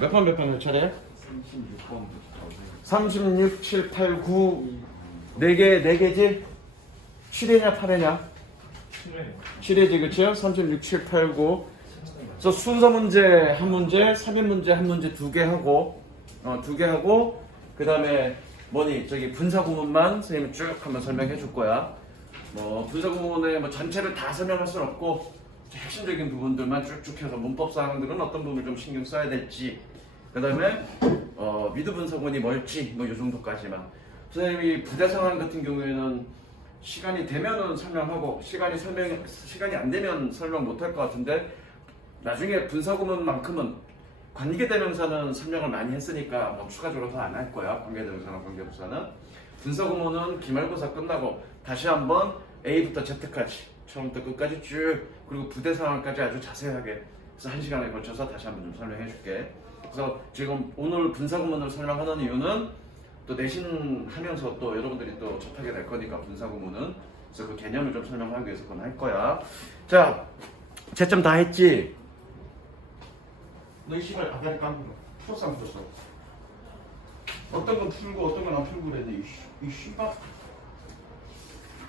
몇 번 몇 차례? 36번. 36, 7, 8, 9 4개지? 7회냐 8회냐? 7회지 그쵸? 36, 7, 8, 9 그래서 순서 문제 한 문제, 3인 문제 한 문제 2개 하고 2개 하고 그 다음에 저기 분사구문만 선생님이 쭉 한번 설명해 줄 거야. 분사구문의 전체를 다 설명할 수는 없고 핵심적인 부분들만 쭉쭉 해서 문법 사항들은 어떤 부분을 좀 신경 써야 될지 그 다음에 미드 분사구문이 뭘지 이 정도까지만. 선생님이 부대 상황 같은 경우에는 시간이 되면은 설명하고 시간이 안 되면 설명 못 할 것 같은데 나중에 분사구문만큼은 관계대명사는 설명을 많이 했으니까 추가적으로 안 할 거야. 관계대명사나 관계부사는. 분사구문은 기말고사 끝나고 다시 한번 A부터 Z까지 처음부터 끝까지 쭉 그리고 부대 상황까지 아주 자세하게 그래서 1시간에 걸쳐서 다시 한번 좀 설명해 줄게. 그래서 지금 오늘 분사구문을 설명하는 이유는 또 내신하면서 또 여러분들이 또 접하게 될 거니까 분사구문은 그래서 그 개념을 좀 설명하기 위해서 그건 할 거야. 자, 채점 다 했지? 너 이 시발 아가리 깜빡 풀었어 안 풀었어? 어떤 건 풀고 어떤 건 안 풀고 그랬네. 이 씨발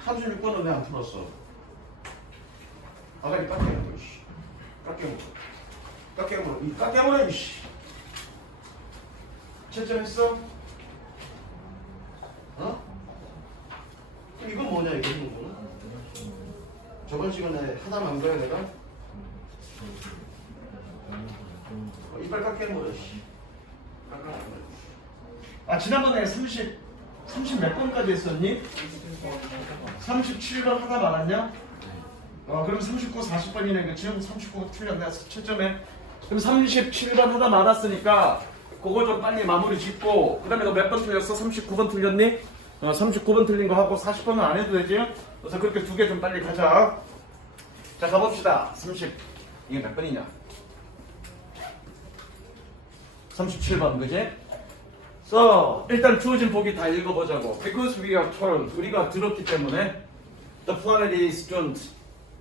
36번은 왜 안 풀었어? 아가리 깎게 먹어. 깎게 먹어. 깎게 먹어. 이 깎게 먹어. 이씨. 채점했어? 그럼 이건 뭐냐 이건? 저번 시간에 하다 만 거야 내가? 이빨 깎게 먹어. 지난번에 30 몇 번까지 했었니? 37번 하다 말았냐? 그럼 39, 40번이네 그치? 39가 틀렸네 채점에. 그럼 37번 하다 말았으니까 그거 좀 빨리 마무리 짓고 그 다음에 너 몇 번 틀렸어? 39번 틀렸니? 39번 틀린 거 하고 40번은 안 해도 되지? 그래서 그렇게 2개 좀 빨리 가자. 자 가봅시다. 이게 몇 번이냐? 37번 그지? 일단 주어진 보기 다 읽어보자고. Because we are told 우리가 들었기 때문에 The planet is doomed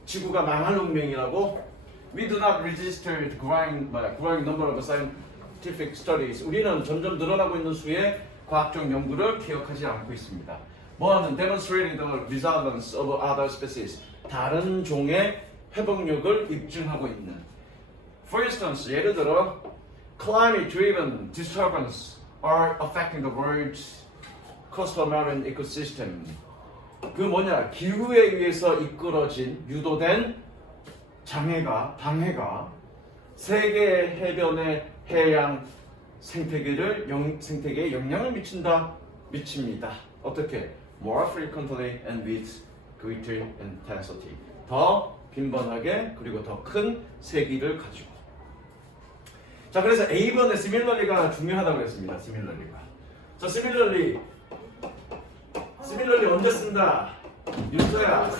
지구가 망할 운명이라고. We do not register the growing number of scientific studies 우리는 점점 늘어나고 있는 수의 과학적 연구를 기억하지 않고 있습니다. 뭐하는? Demonstrating the resilience of other species 다른 종의 회복력을 입증하고 있는. For instance 예를 들어 climate-driven disturbance are affecting the world's coastal marine ecosystem. 그 기후에 의해서 이끌어진 유도된 방해가 세계 해변의 해양 생태계에 영향을 미칩니다. 어떻게? More frequently and with greater intensity. 더 빈번하게 그리고 더 큰 세기를 가지고. 자, 그래서 A번에 similarly가 중요하다고 했습니다. similarly가. 자, similarly 언제 쓴다? 윤서야.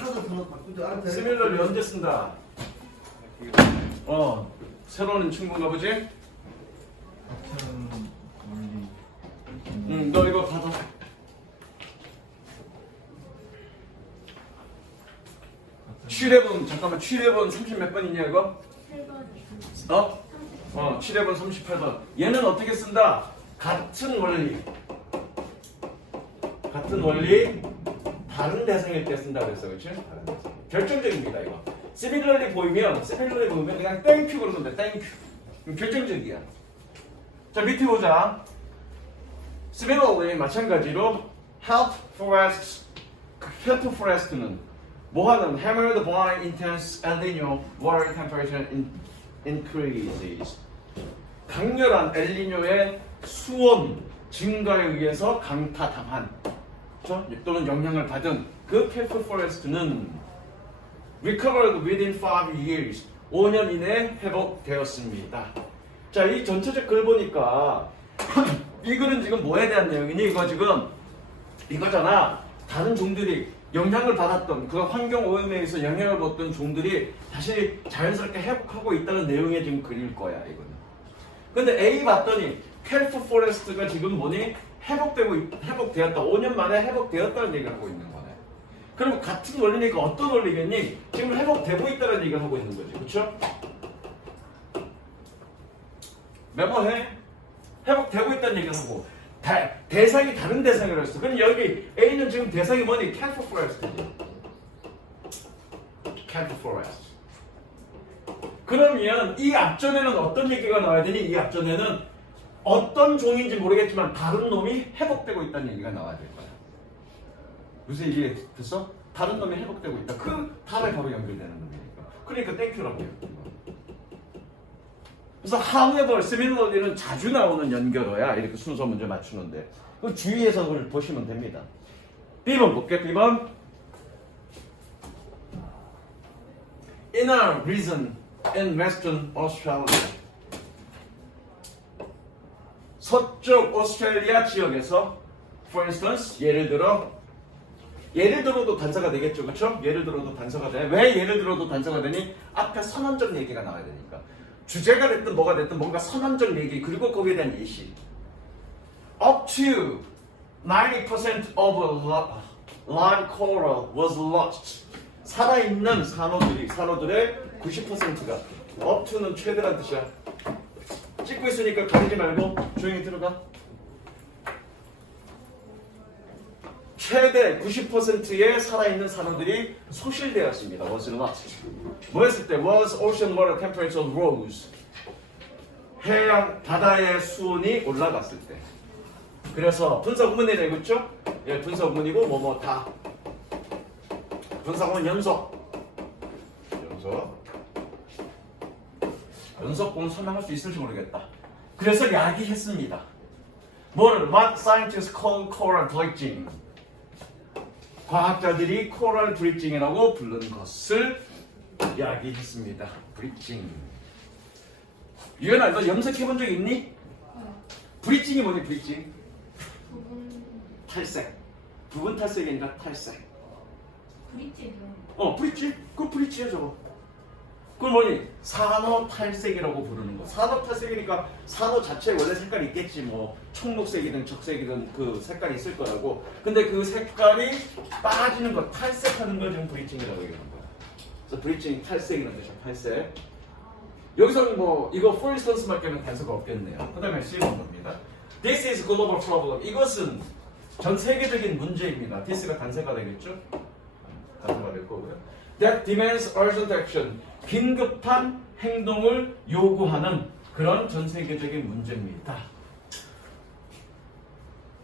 similarly 언제 쓴다? 새로운 친구인가 보지? 너 이거 받아. 잠깐만 7회분 30 몇 번이냐 이거? 8번. 7회분 38번. 얘는 어떻게 쓴다? 같은 원리 다른 대상일 때 쓴다 그랬어. 그치? 다른 대상. 결정적입니다 이거. similarly 보이면 그냥 땡큐 그러면 돼. 땡큐. 결정적이야. 자 밑에 보자. similarly 마찬가지로 help forest는 뭐하는? hammered by intense El Nino water temperature increases. 강렬한 엘니뇨의 수온 증가에 의해서 강타당한 또는 영향을 받은 그 kelp forest는 recovered within 5 years 5년 이내에 회복되었습니다. 자, 이 전체적 글 보니까 이 글은 지금 뭐에 대한 내용이니? 이거 지금 이거잖아. 다른 종들이 영향을 받았던 그 환경 오염에 의해서 영향을 받던 종들이 다시 자연스럽게 회복하고 있다는 내용의 지금 글일 거야 이거는. 근데 A 봤더니 kelp forest가 지금 회복되었다. 5년 만에 회복되었다는 얘기를 하고 있는 거네. 그럼 같은 원리니까 어떤 원리겠니? 지금 회복되고 있다는 얘기를 하고 있는 거지. 그렇죠? 매번 해. 회복되고 있다는 얘기를 하고 대상이 다른 대상이라고 했어. 그럼 여기 A는 지금 대상이 뭐니? Camphor Forest지. Camphor Forest. 그러면 이 앞전에는 어떤 얘기가 나와야 되니? 이 앞전에는 어떤 종인지 모르겠지만 다른 놈이 회복되고 있다는 얘기가 나와야 될 거야. 무슨 얘기 됐어? 다른 놈이 회복되고 있다. 그 다음에 바로 연결되는 놈이니까. 그러니까 땡큐라고 해요. 그래서 however, similarly는 자주 나오는 연결어야. 이렇게 순서 문제 맞추는데 그 주의해서 그걸 보시면 됩니다. B번 볼게. B번 In a region in Western Australia 서쪽 오스트레일리아 지역에서 for instance 예를 들어도 단서가 되겠죠. 그렇죠? 예를 들어도 단서가 돼. 왜 예를 들어도 단서가 되니? 앞에 선언적 얘기가 나와야 되니까. 주제가 됐든 뭐가 됐든 뭔가 선언적 얘기 그리고 거기에 대한 예시. Up to 90% of live coral was lost. 살아있는 산호들의 90%가 up to는 최대란 뜻이야. 찍고 있으니까 가리지 말고 조용히 들어가. 최대 90%의 살아있는 산호들이 소실되었습니다. was lost. 뭐 했을 때? was ocean water temperature rose. 해양 바다의 수온이 올라갔을 때. 그래서 분사구문이 되겠죠? 예, 분사구문이고 뭐뭐 다. 분사구문 연속. 연속구문 설명할 수 있을지 모르겠다. 그래서 야기했습니다. 뭐를? What scientists call coral bleaching. 과학자들이 코랄 브리징이라고 부르는 것을 야기했습니다. 브리징. 유연아, 너 염색해본 적 있니? 브리징이 뭐니? 브리징? 탈색. 부분 탈색이 아니라 탈색. 브릿지죠. 브리징? 그거 브리징이야 저거. 그건 뭐니? 산호 탈색이라고 부르는 거. 산호 탈색이니까 산호 자체에 원래 색깔이 있겠지 뭐. 청록색이든 적색이든 그 색깔이 있을 거라고. 근데 그 색깔이 빠지는 거, 탈색하는 걸 지금 브리징이라고 얘기하는 거야. 그래서 브리징 탈색이라는 뜻이야. 탈색. 여기서는 뭐 이거 for instance밖에 는 단서가 없겠네요. 그 다음에 C번 겁니다. This is global problem. 이것은 전 세계적인 문제입니다. this가 단서가 되겠죠? 단서가 될 거고요. That demands urgent action. 긴급한 행동을 요구하는 그런 전 세계적인 문제입니다.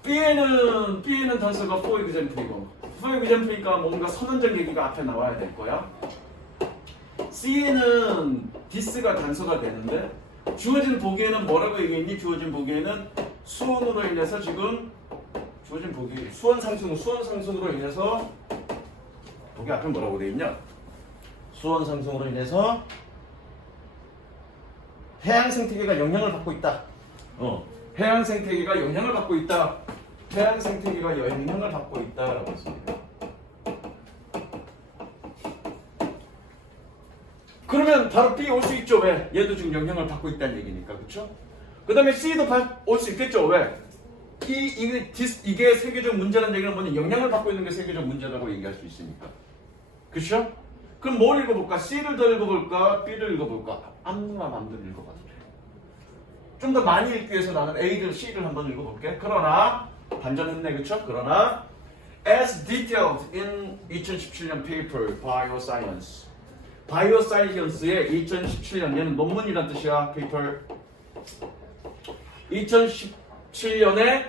B에는 단서가 for example이고 for example니까 뭔가 선언적 얘기가 앞에 나와야 될 거야. C에는 this가 단서가 되는데 주어진 보기에는 뭐라고 얘기했니? 주어진 보기에는 수온으로 인해서 지금 주어진 보기 수온 상승으로 인해서 보기 앞에 뭐라고 되어 있냐? 수온 상승으로 인해서 해양 생태계가 영향을 받고 있다. 해양 생태계가 영향을 받고 있다. 해양 생태계가 영향을 받고 있다라고 했습니다. 그러면 바로 B 올 수 있죠. 왜? 얘도 지금 영향을 받고 있다는 얘기니까. 그렇죠? 그 다음에 C도 올 수 있겠죠. 왜? 이게 세계적 문제라는 얘기는 뭐니? 영향을 받고 있는 게 세계적 문제라고 얘기할 수 있으니까. 그렇죠? 그럼 뭘 읽어볼까? C를 더 읽어볼까? B를 읽어볼까? 아무나 마음대로 읽어봐도 돼. 좀 더 많이 읽기 위해서 나는 A를 C를 한번 읽어볼게. 그러나 반전했네. 그렇죠? 그러나 as detailed in 2017년 paper Bioscience. 바이오사이언스의 2017년 얘는 논문이란 뜻이야. 페이퍼 2017년에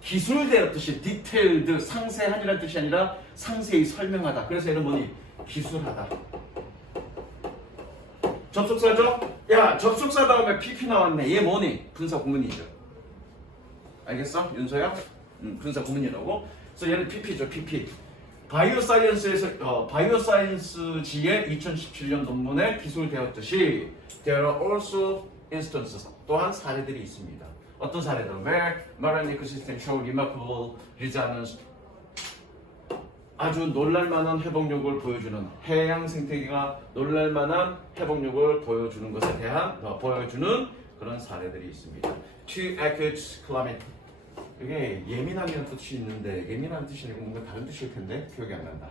기술대란 뜻이 디테일드 상세한이란 뜻이 아니라 상세히 설명하다. 그래서 얘는 뭐니? 기술하다. 접속사죠? 야, 접속사 다음에 PP 나왔네. 얘 뭐니? 분사 구문이죠. 알겠어? 윤서야? 분사 구문이라고. 그래서 얘는 PP죠. PP. 바이오사이언스지의 2017년 논문에 기술되었듯이 there are also instances 또한 사례들이 있습니다. 어떤 사례들? Where marine ecosystem show remarkable resilience 아주 놀랄만한 회복력을 보여주는 해양 생태계가 놀랄만한 회복력을 보여주는 것에 대한 보여주는 그런 사례들이 있습니다. To acute climate 이게 예민함이라는 뜻이 있는데 예민한 뜻이 아니고 뭔가 다른 뜻일 텐데 기억이 안 난다.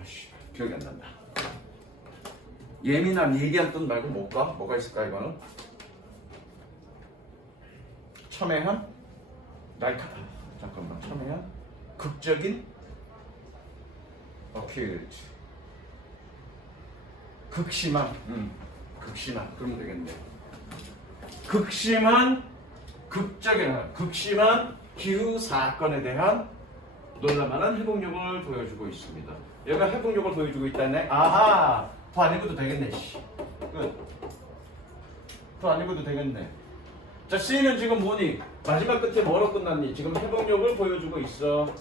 아씨, 기억이 안 난다. 예민함 얘기한 뜻 말고 뭐가 있을까 이거는? 첨예한 날카다. 잠깐만 첨예한 극적인 acute 극심한 극심한 그러면 되겠네. 극심한 극적인 극심한 기후 사건에 대한 놀랄만한 회복력을 보여주고 있습니다. 얘가 회복력을 보여주고 있다네. 아하, 더 안 읽어도 되겠네. 끝. 더 안 읽어도 되겠네. 자, C는 지금 뭐니? 마지막 끝에 뭐로 끝났니? 지금 회복력을 보여주고 있어.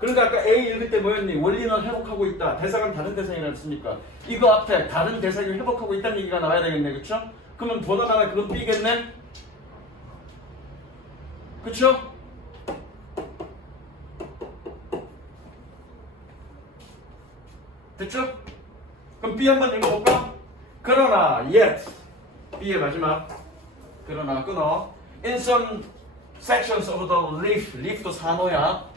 그러니까 아까 A 읽을 때 뭐였니? 원리는 회복하고 있다. 대상은 다른 대상이라 했으니까 이거 앞에 다른 대상이 회복하고 있다는 얘기가 나와야 되겠네. 그쵸? 그러면 보다가 그건 B겠네? 그쵸? 됐죠? 그럼 B 한번 읽어볼까? 그러나 yet B의 마지막 그러나 끊어 in some sections of the leaf leaf도 산호야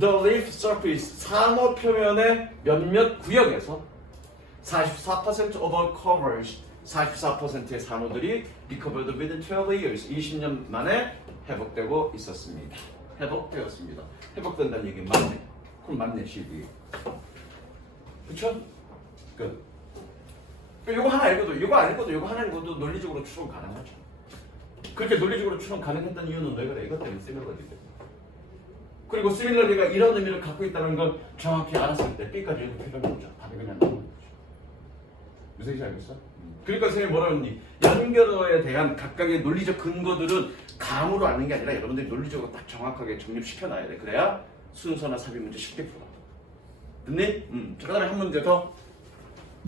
the leaf surface 산호 표면의 몇몇 구역에서 44% of all covers 44%의 산호들이 recovered within 12 years 20년 만에 회복되고 있었습니다. 회복되었습니다. 회복된다는 얘기 맞네. 그럼 맞네 시기. 그쵸? 끝. 이거 하나 읽어도 이거 안 읽어도 이거 하나 읽어도 논리적으로 추론 가능하죠. 그렇게 논리적으로 추론 가능했던 이유는 왜 그래? 이것 때문에 시밀러리 때문에. 그리고 시밀러리가 이런 의미를 갖고 있다는 걸 정확히 알았을 때 B까지 읽을 필요는 없죠. 답이 그냥 나오는 거죠. 무슨 얘기인지 알겠어? 그러니까 선생님이 뭐라 그러니 연결어에 대한 각각의 논리적 근거들은 감으로 아는 게 아니라 여러분들이 논리적으로 딱 정확하게 정립시켜 놔야 돼. 그래야 순서나 삽입 문제 쉽게 풀어. 됐니? 그 다음에 한 문제 더.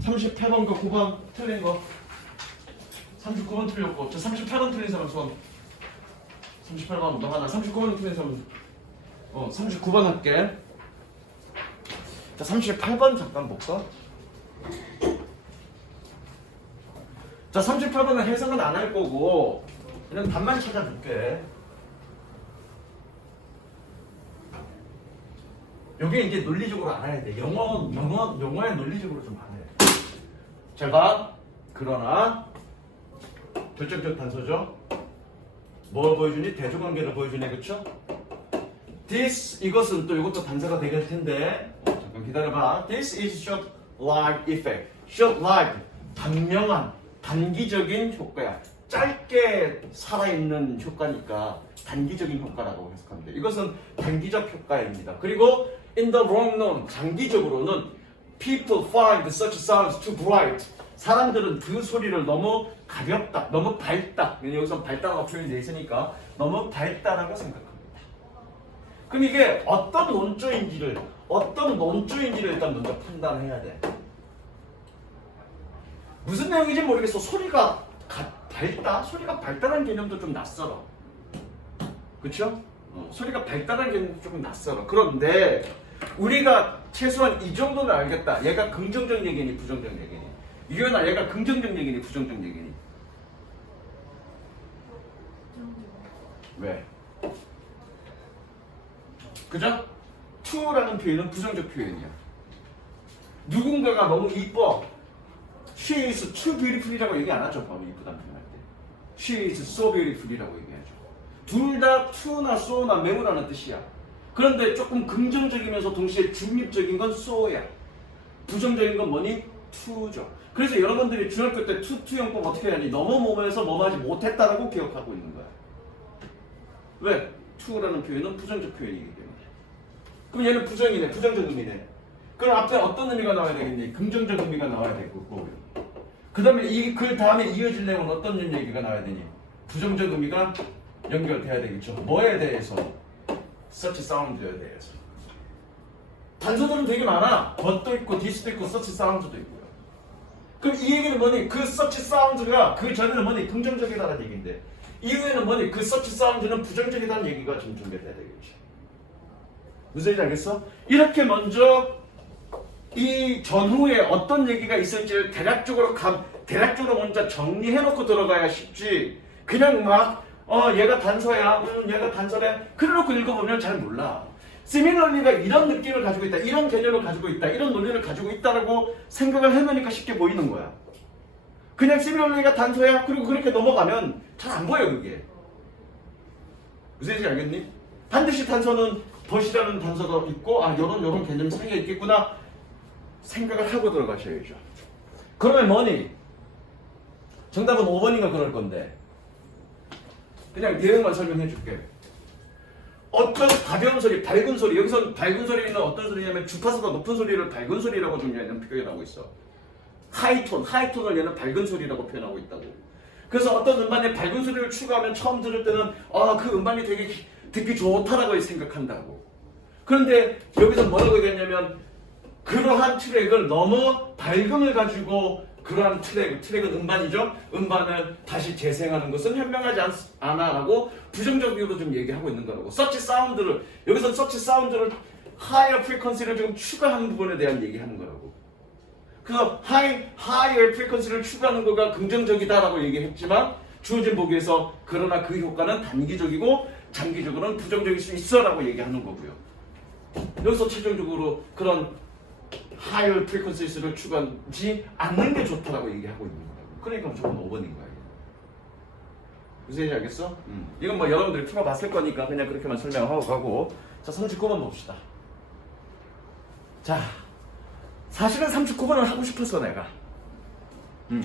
38번과 9번 틀린 거. 39번 틀렸고. 저 38번 틀린 사람 손. 38번 너 하나. 39번 틀린 사람. 39번 할게. 자, 38번 잠깐 볼까? 자, 38번은 해석은 안 할 거고 그냥 답만 찾아줄게. 요게 이제 논리적으로 알아야 돼. 영어의 논리적으로 좀 알아야 돼. 잘 봐. 그러나 결정적 단서죠. 뭘 보여주니? 대조관계를 보여주네. 그쵸? This 이것은 또 이것도 단서가 되게 될 텐데 잠깐 기다려봐. This is short-lived effect. short-lived 단명한 단기적인 효과야. 짧게 살아있는 효과니까 단기적인 효과라고 해석하면 돼. 이것은 단기적 효과입니다. 그리고 in the long run 장기적으로는 people find such sounds too bright. 사람들은 그 소리를 너무 가볍다, 너무 밝다. 여기서 밝다라고 표현되어 있으니까 너무 밝다라고 생각합니다. 그럼 이게 어떤 논조인지를 일단 먼저 판단해야 돼. 무슨 내용인지 모르겠어. 소리가 밝다? 소리가 밝다는 개념도 좀 낯설어. 그쵸? 소리가 밝다는 개념도 조금 낯설어. 그런데 우리가 최소한 이 정도는 알겠다. 얘가 긍정적 얘기니 부정적 얘기니. 유연아, 얘가 긍정적 얘기니 부정적 얘기니. 왜? 그죠? to라는 표현은 부정적 표현이야. 누군가가 너무 이뻐. She is too beautiful이라고 얘기 안 하죠. 범이 이쁘다는 표현할 때. She is so beautiful이라고 얘기하죠. 둘 다 to나 so나 매우라는 뜻이야. 그런데 조금 긍정적이면서 동시에 중립적인 건 so야. 부정적인 건 뭐니? to죠. 그래서 여러분들이 중학교 때 투영법 어떻게 하니? 너무 몸에서 뭐하지 못했다라고 기억하고 있는 거야. 왜? to라는 표현은 부정적 표현이기 때문에. 그럼 얘는 부정이네. 부정적 의미네. 그럼 앞에 어떤 의미가 나와야 되겠니? 긍정적 의미가 나와야 되고. 그 다음에 그 다음에 이어질 내용은 어떤 얘기가 나와야 되니? 부정적 의미가 연결돼야 되겠죠. 뭐에 대해서? such sound에 대해서. 단서들은 되게 많아. but도 있고, this도 있고, such sound도 있고요. 그럼 이 얘기는 뭐니? 그 such sound가 그 전에는 뭐니? 긍정적이다라는 얘기인데 이후에는 뭐니? 그 such sound는 부정적이다는 얘기가 좀 준비돼야 되겠죠. 무슨 얘기인지 알겠어? 이렇게 먼저 이 전후에 어떤 얘기가 있을지를 대략적으로 먼저 정리해놓고 들어가야 쉽지. 그냥 막 얘가 단서야, 얘가 단서래. 그래놓고 읽어보면 잘 몰라. 시밀러리가 이런 느낌을 가지고 있다, 이런 개념을 가지고 있다, 이런 논리를 가지고 있다라고 생각을 해놓으니까 쉽게 보이는 거야. 그냥 시밀러리가 단서야. 그리고 그렇게 넘어가면 잘 안 보여 그게. 무슨 얘기인지 알겠니? 반드시 단서는 벗이라는 단서가 있고 아 요런 개념 사이에 있겠구나 생각을 하고 들어가셔야죠. 그러면 뭐니? 정답은 5번인가 그럴 건데 그냥 내용만 설명해 줄게. 어떤 가벼운 소리, 밝은 소리, 여기서 밝은 소리는 어떤 소리냐면 주파수가 높은 소리를 밝은 소리라고 좀 얘는 표현하고 있어. 하이톤을 얘는 밝은 소리라고 표현하고 있다고. 그래서 어떤 음반에 밝은 소리를 추가하면 처음 들을 때는 그 음반이 되게 듣기 좋다라고 생각한다고. 그런데 여기서 뭐라고 얘기했냐면 그러한 트랙을 너무 밝음을 가지고 그러한 트랙은 음반이죠. 음반을 다시 재생하는 것은 현명하지 않아라고 부정적으로 좀 얘기하고 있는 거라고. 서치 사운드를 여기서 서치 사운드를 하이어 프리퀀시를 좀 추가하는 부분에 대한 얘기하는 거라고. 그래서 하이어 프리퀀시를 추가하는 거가 긍정적이다라고 얘기했지만 주어진 보기에서 그러나 그 효과는 단기적이고 장기적으로는 부정적일 수 있어라고 얘기하는 거고요. 여기서 최종적으로 그런 하이어 프리퀀시를 추가하지 않는 게 좋다라고 얘기하고 있는 거라고. 그러니까 무조건 5번인 거예요. 무슨 얘기인지 알겠어? 이건 뭐 여러분들이 풀어봤을 거니까 그냥 그렇게만 설명하고 가고. 자, 39번 봅시다. 자, 사실은 39번을 하고 싶었어 내가.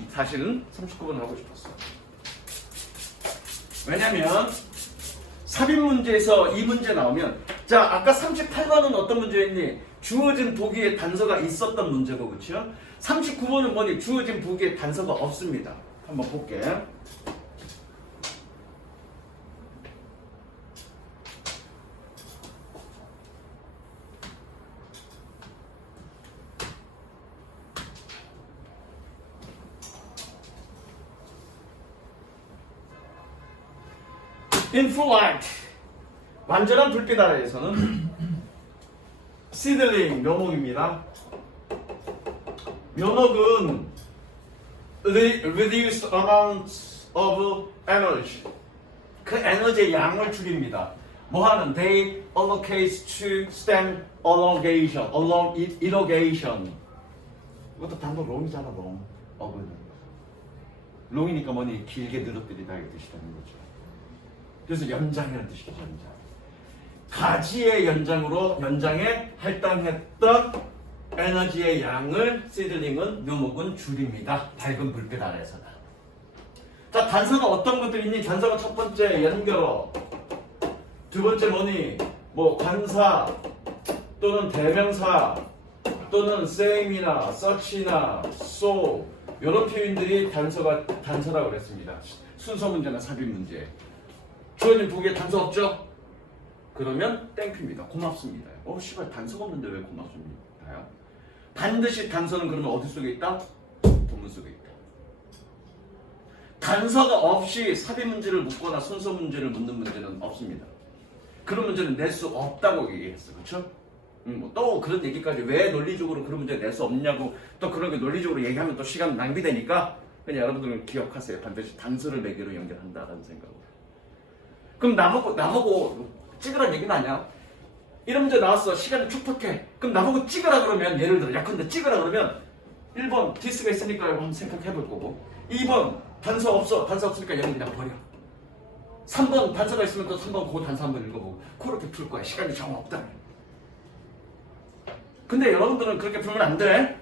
사실은 39번을 하고 싶었어. 왜냐면 삽입 문제에서 이 문제 나오면 자 아까 38번은 어떤 문제였니? 주어진 보기에 단서가 있었던 문제고 그렇죠? 39번은 뭐니? 주어진 보기에 단서가 없습니다. 한번 볼게. In full light, 완전한 불빛 아래에서는 시들링, 묘목입니다. 묘목은 reduced amount of energy, 그 에너지의 양을 줄입니다. 뭐하는? They allocate to stem elongation. 이것도 단어 롱이잖아, 롱. 어근. 롱이니까 뭐니? 길게 늘어뜨리다 이 뜻이라는 거죠. 그래서 연장이라는 뜻이죠, 연장. 가지의 연장에 할당했던 에너지의 양을 시들링은 묘목은 줄입니다. 밝은 불빛 아래에서는. 자, 단서가 어떤 것들이 있니? 단서가 첫 번째 연결어, 두 번째 뭐니? 뭐 관사 또는 대명사 또는 same이나 such이나 so 이런 표현들이 단서라고 그랬습니다. 순서 문제나 삽입 문제. 주어진 보기에 단서 없죠? 그러면 땡큐입니다. 고맙습니다. 씨발 단서가 없는데 왜 고맙습니다요? 반드시 단서는 그러면 어디 속에 있다? 본문 속에 있다. 단서가 없이 삽입 문제를 묻거나 순서 문제를 묻는 문제는 없습니다. 그런 문제는 낼 수 없다고 얘기했어. 그렇죠? 또 그런 얘기까지 왜 논리적으로 그런 문제 낼 수 없냐고 또 그런 게 논리적으로 얘기하면 또 시간 낭비되니까 그냥 여러분들은 기억하세요. 반드시 단서를 매개로 연결한다라는 생각으로. 그럼 나보고 찍으라는 얘기는 아니야. 이런 문제 나왔어. 시간이 촉박해. 그럼 나보고 찍으라 그러면 예를 들어 약컨대 찍으라 그러면 1번 디스가 있으니까 한번 생각해 볼 거고 2번 단서 없으니까 얘는 그냥 버려. 3번 단서가 있으면 또 3번 그 단서 한번 읽어보고 그렇게 풀 거야. 시간이 정 없다. 근데 여러분들은 그렇게 풀면 안 돼.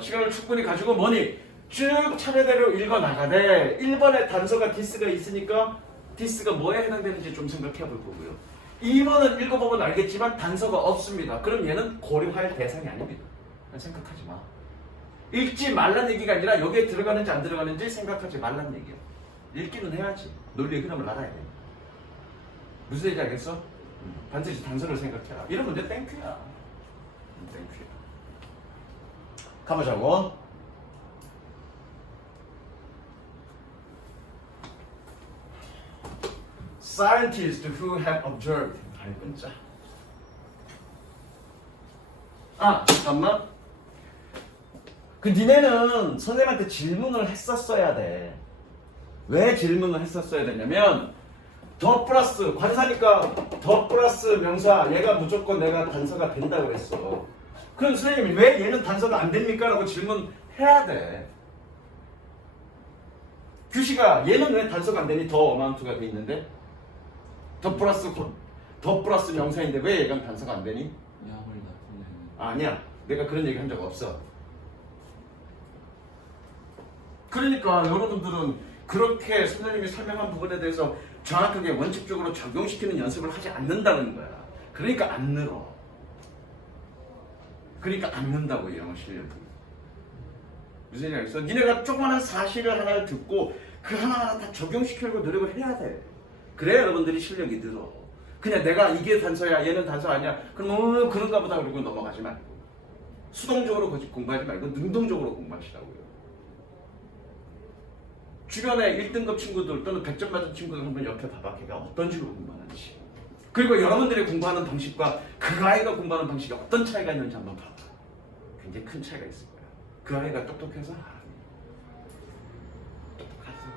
시간을 충분히 가지고 뭐니? 쭉 차례대로 읽어나가되 1번에 단서가 디스가 있으니까 디스가 뭐에 해당되는지 좀 생각해 볼 거고요. 2번은 읽어보면 알겠지만 단서가 없습니다. 그럼 얘는 고려할 대상이 아닙니다. 생각하지 마. 읽지 말란 얘기가 아니라 여기에 들어가는지 안 들어가는지 생각하지 말란 얘기야. 읽기는 해야지. 논리의 흐름을 알아야 돼. 무슨 얘기인지 알겠어? 반드시 단서를 생각해라. 이런 문제 땡큐야. 땡큐야. 가보자고. Scientists who have observed. 문자. 잠깐만. 니네는 선생님한테 질문을 했었어야 돼. 왜 질문을 했었어야 되냐면 더 플러스 관사니까 더 플러스 명사 얘가 무조건 내가 단서가 된다고 그랬어. 그럼 선생님이 왜 얘는 단서가 안 됩니까? 라고 질문해야 돼. 규시가 얘는 왜 단서가 안 되니? 더 어마운트가 돼 있는데 더 플러스 명사인데 왜 얘가 단서가 안 되니? 양을 나타내는. 아니야. 내가 그런 얘기 한 적 없어. 그러니까 여러분들은 그렇게 선생님이 설명한 부분에 대해서 정확하게 원칙적으로 적용시키는 연습을 하지 않는다는 거야. 그러니까 안 늘어. 그러니까 안 는다고 영어 실력이. 무슨 얘기 알겠어? 니네가 조그마한 사실을 하나를 듣고 그 하나하나 다 적용시키려고 노력을 해야 돼. 그래야 여러분들이 실력이 늘어. 그냥 내가 이게 단서야 얘는 단서 아니야 그럼 그런가 보다 그러고 넘어가지 말고 수동적으로 공부하지 말고 능동적으로 공부하시라고요. 주변에 1등급 친구들 또는 100점 맞은 친구들 한번 옆에 봐봐. 걔가 어떤 식으로 공부하는지. 그리고 여러분들이 공부하는 방식과 그 아이가 공부하는 방식이 어떤 차이가 있는지 한번 봐봐. 굉장히 큰 차이가 있을 거야. 그 아이가 똑똑해서 똑똑해서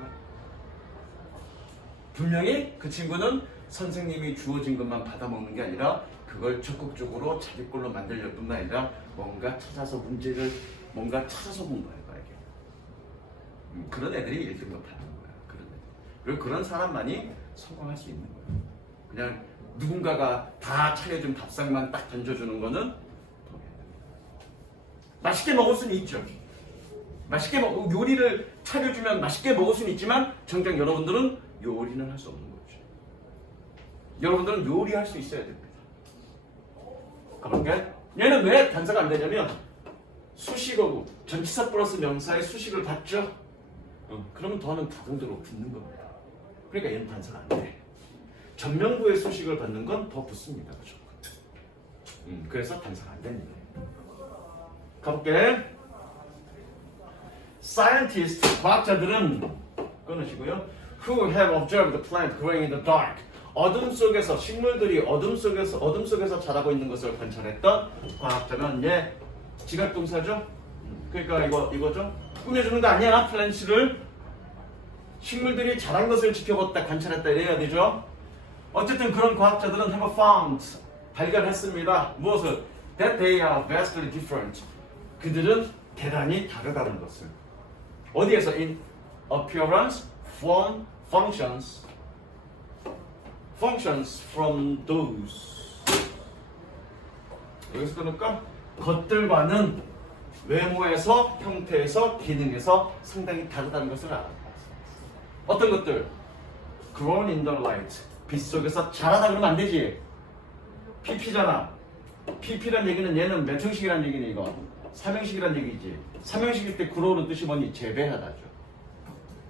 분명히 그 친구는 선생님이 주어진 것만 받아먹는 게 아니라 그걸 적극적으로 자기 걸로 만들려 뿐만 아니라 뭔가 찾아서 문제를 뭔가 찾아서 공부할 거야. 그런 애들이 1등급 하는 거야. 그런 애들. 그리고 그런 사람만이 성공할 수 있는 거야. 그냥 누군가가 다 차려준 밥상만 딱 던져주는 거는 맛있게 먹을 수는 있죠. 맛있게 요리를 차려주면 맛있게 먹을 수는 있지만 정작 여러분들은 요리는 할 수 없는 거죠. 여러분들은 요리할 수 있어야 됩니다. 가볼게. 얘는 왜 단서가 안 되냐면 수식어고 전치사 플러스 명사의 수식을 받죠. 그러면 더는 부분대로 붙는 겁니다. 그러니까 얘는 단서가 안 돼. 전명구의 수식을 받는 건 더 붙습니다. 무조건. 그래서 단서가 안 됩니다. 가볼게. Scientists, 과학자들은 끊으시고요. Who have observed the plant growing in the dark. 어둠 속에서 식물들이 어둠 속에서 자라고 있는 것을 관찰했던 과학자는 지각동사죠. 그러니까 이거죠. 꾸며주는 거 아니야. 플랜츠를 식물들이 자란 것을 지켜봤다, 관찰했다 이래야 되죠. 어쨌든 그런 과학자들은 have found 발견했습니다. 무엇을? That they are vastly different. 그들은 대단히 다르다는 것을. 어디에서? In appearance, form, functions from those. 여기서 그러니까 것들과는 외모에서, 형태에서, 기능에서 상당히 다르다는 것을 알았습니다. 어떤 것들? Grown in the light. 빛 속에서 자라다 그러면 안 되지. PP잖아. PP란 얘기는 얘는 몇 형식이란 얘기니 이거? 3형식이란 얘기지. 3형식일 때 grow는 뜻이 뭐니? 재배하다죠.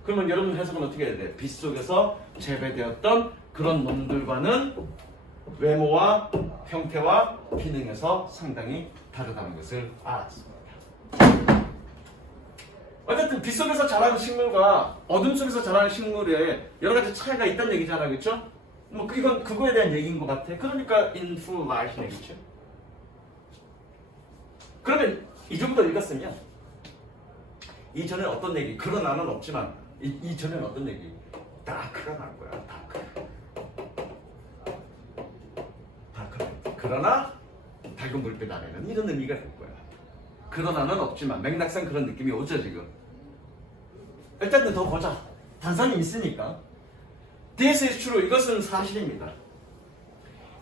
그러면 여러분 해석은 어떻게 해야 돼? 빛 속에서 재배되었던 그런 놈들과는 외모와 형태와 기능에서 상당히 다르다는 것을 알았습니다. 어쨌든 빛 속에서 자라는 식물과 어둠 속에서 자라는 식물에 여러 가지 차이가 있다는 얘기잖아, 그렇죠? 뭐 이건 그거에 대한 얘기인 것 같아. 그러니까 in full light 얘기죠. 그러면 이 정도 읽었으면 이전에 어떤 얘기? 그러나는 없지만 이전에는 어떤 얘기? 다크가 나올 거야. 다크. 그러나 밝은 불빛 안에는 이런 의미가 될 거야. 그러나는 없지만 맥락상 그런 느낌이 오죠 지금. 일단 더 보자. 단상이 있으니까. This is true. 이것은 사실입니다.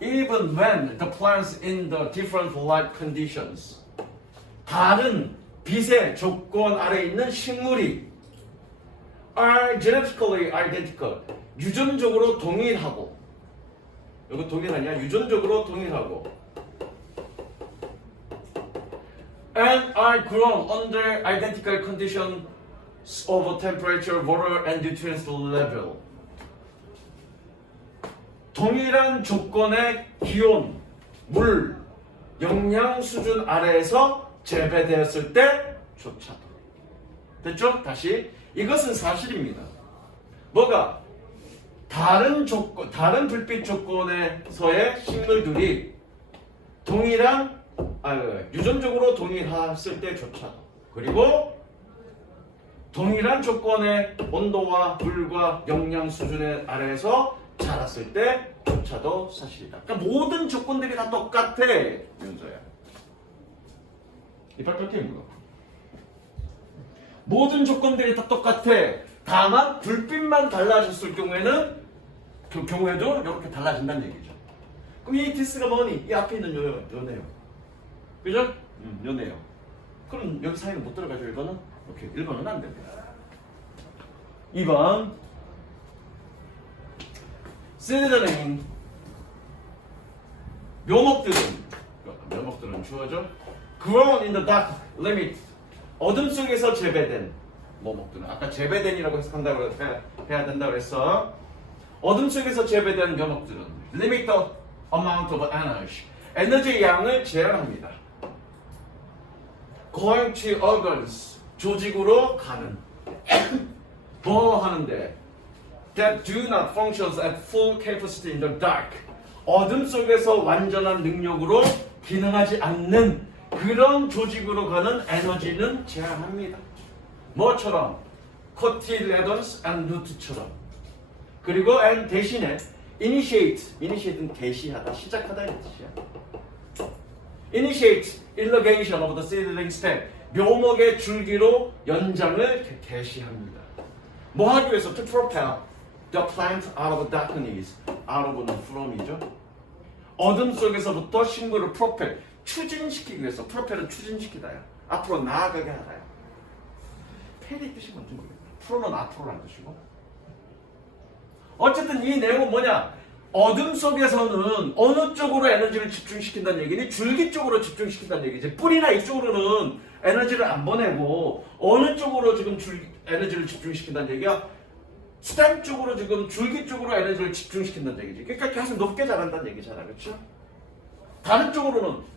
Even when the plants in the different light conditions. 다른 빛의 조건 아래 있는 식물이 are genetically identical. 유전적으로 동일하고. 이거 동일하냐? 유전적으로 동일하고. And are grown under identical conditions of temperature, water, and nutrients level. 동일한 조건의 기온, 물, 영양 수준 아래에서 재배되었을 때조차도. 됐죠? 다시. 이것은 사실입니다. 뭐가? 다른 불빛 조건에서의 식물들이 유전적으로 동일했을 때조차도. 그리고 동일한 조건의 온도와 물과 영양 수준의 아래에서 자랐을 때조차도 사실이다. 그러니까 모든 조건들이 다 똑같아. 윤서야. 이빨 뺄게 이거. 모든 조건들이 다 똑같아. 다만 불빛만 달라졌을 경우에는 그 경우에도 이렇게 달라진다는 얘기죠. 그럼 이 디스가 뭐니? 이 앞에 있는 요네요. 그죠? 요네요. 그럼 여기 사이는 못 들어가죠. 1번은? 오케이. 1번은 안 됩니다. 2번 시드링 묘목들은 주어져 grown in the dark limit 어둠 속에서 재배된 묘목들은 아까 재배된이라고 해석한다고 해야 된다고 그랬어. 어둠 속에서 재배된 묘목들은 limit the amount of energy 에너지의 양을 제한합니다. going to organs 조직으로 가는 뭐 하는데 that do not function at full capacity in the dark 어둠 속에서 완전한 능력으로 기능하지 않는 그런 조직으로 가는 에너지는 제한합니다. 뭐처럼? 코틸레던스 and 루트처럼. 그리고 and 대신에 initiate는 개시하다, 시작하다 이런 뜻이야. initiate elongation of the seedling stem 묘목의 줄기로 연장을 개시합니다. 뭐 하기 위해서? To propel the plant out of darkness. out of는 from이죠. 어둠 속에서부터 식물을 프로펠, 추진시키기 위해서. 프로펠은 추진시키다야. 앞으로 나아가게 하다야. 펠이 뜻이 뭔지 모르겠다. 프로는 앞으로라는 뜻이고. 어쨌든 이 내용은 뭐냐? 어둠 속에서는 어느 쪽으로 에너지를 집중시킨다는 얘기니? 줄기 쪽으로 집중시킨다는 얘기지. 뿌리나 이쪽으로는 에너지를 안 보내고 어느 쪽으로 지금 에너지를 집중시킨다는 얘기야? 스템 쪽으로 지금 줄기 쪽으로 에너지를 집중시킨다는 얘기지. 그러니까 계속 높게 자란다는 얘기잖아. 그렇죠? 다른 쪽으로는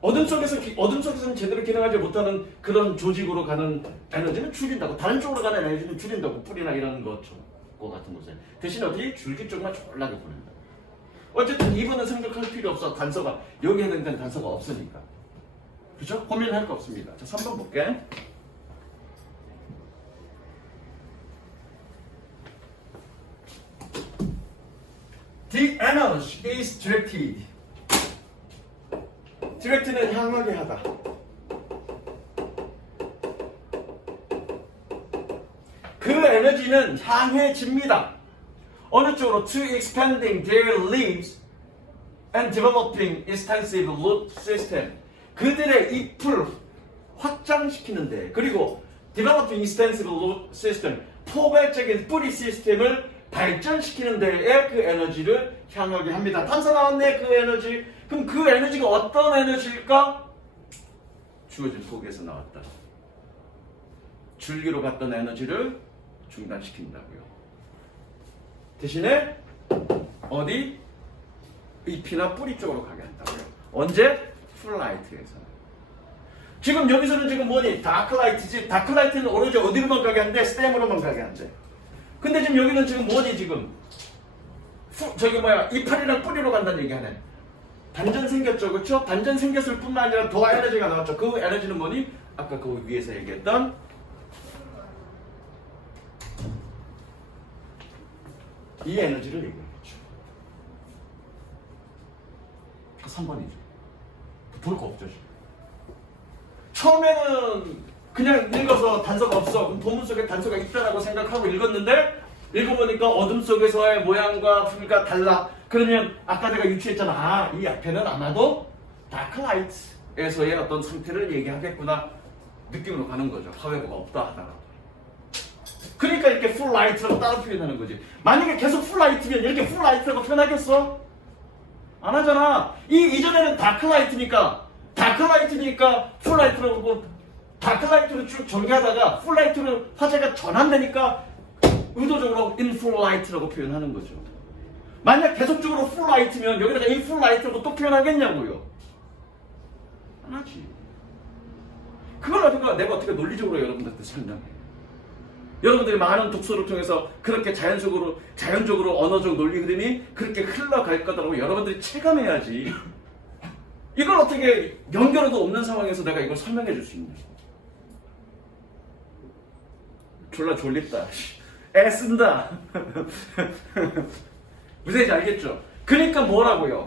어둠 속에서는 제대로 기능하지 못하는 그런 조직으로 가는 에너지는 줄인다고. 다른 쪽으로 가는 에너지는 줄인다고. 뿌리나 이런 것 같은 곳에. 대신 어디? 줄기 쪽만 졸라게 보낸다. 어쨌든 이번은 생각할 필요 없어. 단서가. 여기 해당되는 단서가 없으니까. 그렇죠? 고민할 거 없습니다. 자, 3번 볼게. The energy is directed. direct는 향하게 하다. 그 에너지는 향해집니다. 어느 쪽으로? To expanding their leaves and developing extensive root system. 그들의 잎을 확장시키는데, 그리고 developing extensive root system, 포괄적인 뿌리 시스템을 발전시키는 데에 그 에너지를 향하게 합니다. 단서 나왔네, 그 에너지. 그럼 그 에너지가 어떤 에너지일까? 주어진 속에서 나왔다. 줄기로 갔던 에너지를 중단시킨다고요. 대신에 어디? 잎이나 뿌리 쪽으로 가게 한다고요. 언제? 풀라이트에서. 지금 여기서는 지금 뭐니? 다크라이트지. 다크라이트는 오로지 어디로만 가게 한대? 스템으로만 가게 한대. 근데 지금 여기는 지금 뭐니 지금? 이파리랑 뿌리로 간다는 얘기 하네. 단전 생겼죠, 그렇죠? 단전 생겼을 뿐만 아니라 더 에너지가 나왔죠. 그 에너지는 뭐니? 아까 그 위에서 얘기했던 이 에너지를 얘기하겠죠. 그 3번이죠. 볼 거 없죠. 처음에는 그냥 읽어서 단서가 없어. 그럼 본문 속에 단서가 있다라고 생각하고 읽었는데 읽어보니까 어둠 속에서의 모양과 품위가 달라. 그러면 아까 내가 유추했잖아. 아, 이 앞에는 아마도 다크라이트에서의 어떤 상태를 얘기하겠구나. 느낌으로 가는 거죠. 하웨버가 없다 하더라도. 그러니까 이렇게 풀라이트라고 따로 표현하는 거지. 만약에 계속 풀라이트면 이렇게 풀라이트라고 표현하겠어? 안 하잖아. 이전에는 다크라이트니까 풀라이트라고 다크라이트로 쭉 전개하다가 풀라이트로 화제가 전환되니까 의도적으로 인풀라이트라고 표현하는 거죠. 만약 계속적으로 풀라이트면 여기다가 인풀라이트라고 또 표현하겠냐고요. 안 하지. 그걸 내가 어떻게 논리적으로 여러분들한테 설명해. 여러분들이 많은 독서를 통해서 그렇게 자연적으로 언어적 논리 흐름이 그렇게 흘러갈 거라고 여러분들이 체감해야지. 이걸 어떻게 연결도 없는 상황에서 내가 이걸 설명해 줄 수 있냐. 졸라 졸립다. 애쓴다. 무슨 얘기인지 알겠죠? 그러니까 뭐라고요?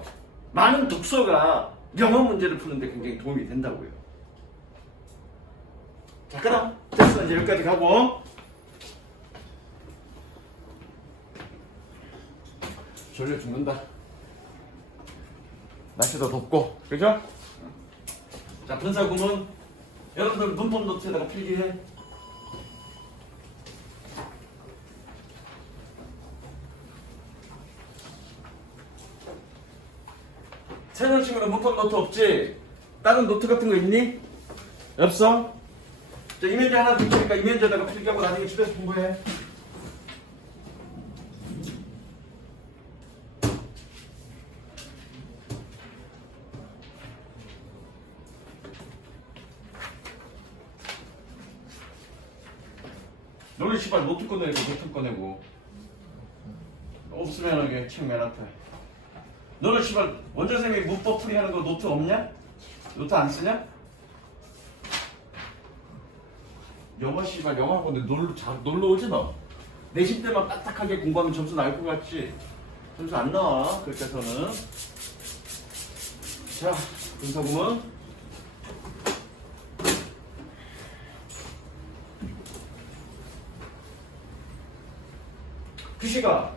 많은 독서가 영어 문제를 푸는데 굉장히 도움이 된다고요. 자, 그럼 됐어. 이제 여기까지 가고 졸려 죽는다. 날씨도 덥고, 그죠? 자, 분사구문 여러분들 문법 노트에다가 필기해. 새로운 친구는 문법 노트 없지? 다른 노트 같은 거 있니? 없어? 자, 이면제 하나 줄 테니까 이면제에다가 필기하고 나중에 집에서 공부해. 너네 씨발 노트 꺼내고 노트 꺼내고 없으면 이게 책 맨앞에. 너네 씨발 원장선생님이 문법 풀이하는 거 노트 없냐? 노트 안 쓰냐? 영어 씨발 영어 학원에 놀러 오지 너. 내신 때만 딱딱하게 공부하면 점수 나올 것 같지? 점수 안 나와 그렇게 해서는. 자, 분사구문 규시가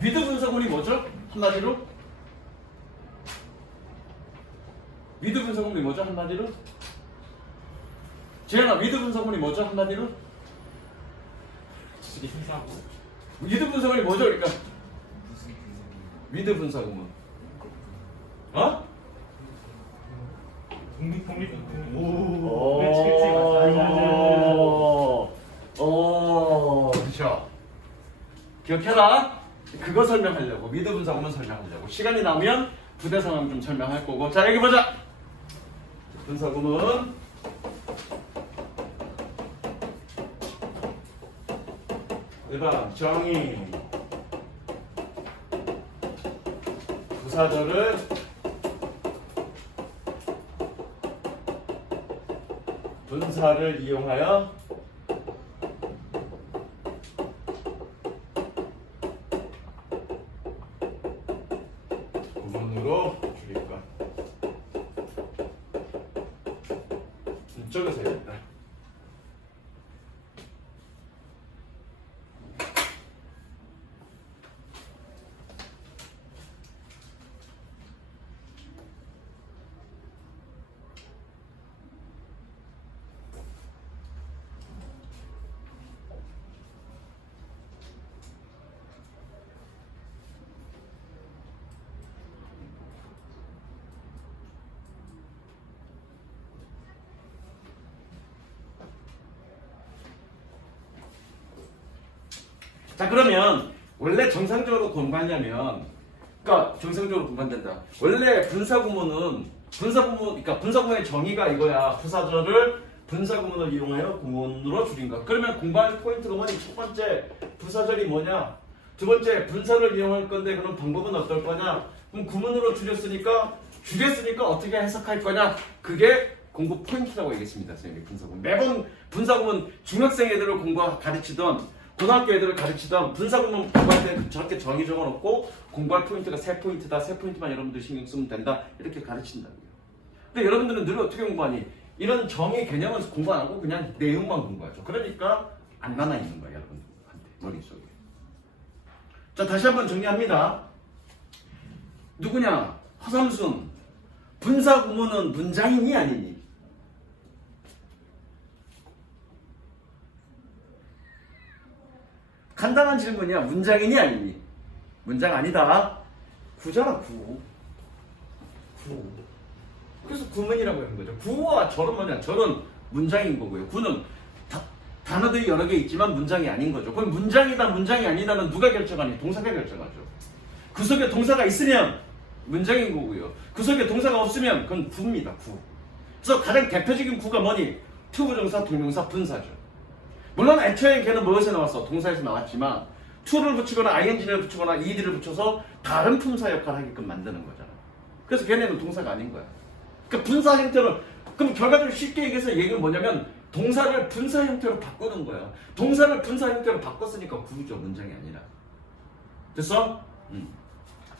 위드 분사구문이 뭐죠? 한마디로? 위드 분사구문이 뭐죠? 한마디로? 재현아, 위드 분사구문이 뭐죠? 한마디로? 위드 분사구문이 뭐죠? 그러니까 위드 분사구문 어? 오, 그쵸. 기억해라. 그거 설명하려고. 미드 분사구문 설명하려고. 시간이 나면 부대 상황 좀 설명할 거고. 자, 여기 보자. 분사구문. 그다음 정의. 부사절을 분사를 이용하여 구문으로 줄일 것. 이쪽에서 해야겠다. 자, 그러면 원래 정상적으로 공부하려면, 그러니까 정상적으로 공부한다. 원래 그러니까 분사구문의 정의가 이거야. 부사절을 분사구문을 이용하여 구문으로 줄인 거. 그러면 공부할 포인트가 뭐니? 첫 번째, 부사절이 뭐냐? 두 번째, 분사를 이용할 건데 그럼 방법은 어떨 거냐? 그럼 구문으로 줄였으니까 어떻게 해석할 거냐? 그게 공부 포인트라고 얘기했습니다, 선생님이. 분사구문. 매번 분사구문 중학생 애들을 가르치던 고등학교 애들을 가르치던 분사구문 공부할 때는 저렇게 정의 적어놓고 공부할 포인트가 3포인트다. 3포인트만 여러분들 신경 쓰면 된다. 이렇게 가르친다고요. 근데 여러분들은 늘 어떻게 공부하니? 이런 정의 개념은 공부 안 하고 그냥 내용만 공부하죠. 그러니까 안 남아 있는 거예요, 여러분들한테 머릿속에. 자, 다시 한번 정리합니다. 누구냐? 허삼순. 분사구문은 문장이니 아니니? 간단한 질문이야. 문장이니 아니니? 문장 아니다. 구잖아, 구. 그래서 구문이라고 하는 거죠. 구와 절은 뭐냐? 절은 문장인 거고요. 구는 단어들이 여러 개 있지만 문장이 아닌 거죠. 그럼 문장이다, 문장이 아니다는 누가 결정하니? 동사가 결정하죠. 그 속에 동사가 있으면 문장인 거고요. 그 속에 동사가 없으면 그건 구입니다. 구. 그래서 가장 대표적인 구가 뭐니? 투부정사, 동명사, 분사죠. 물론 애초에 걔는 뭐에서 나왔어? 동사에서 나왔지만 to를 붙이거나 ing를 붙이거나 ed를 붙여서 다른 품사 역할을 하게끔 만드는 거잖아. 그래서 걔네는 동사가 아닌 거야. 그러니까 분사 형태로, 그럼 결과적으로 쉽게 얘기해서 얘기는 뭐냐면 동사를 분사 형태로 바꾸는 거야. 동사를 분사 형태로 바꿨으니까 구죠. 문장이 아니라. 됐어?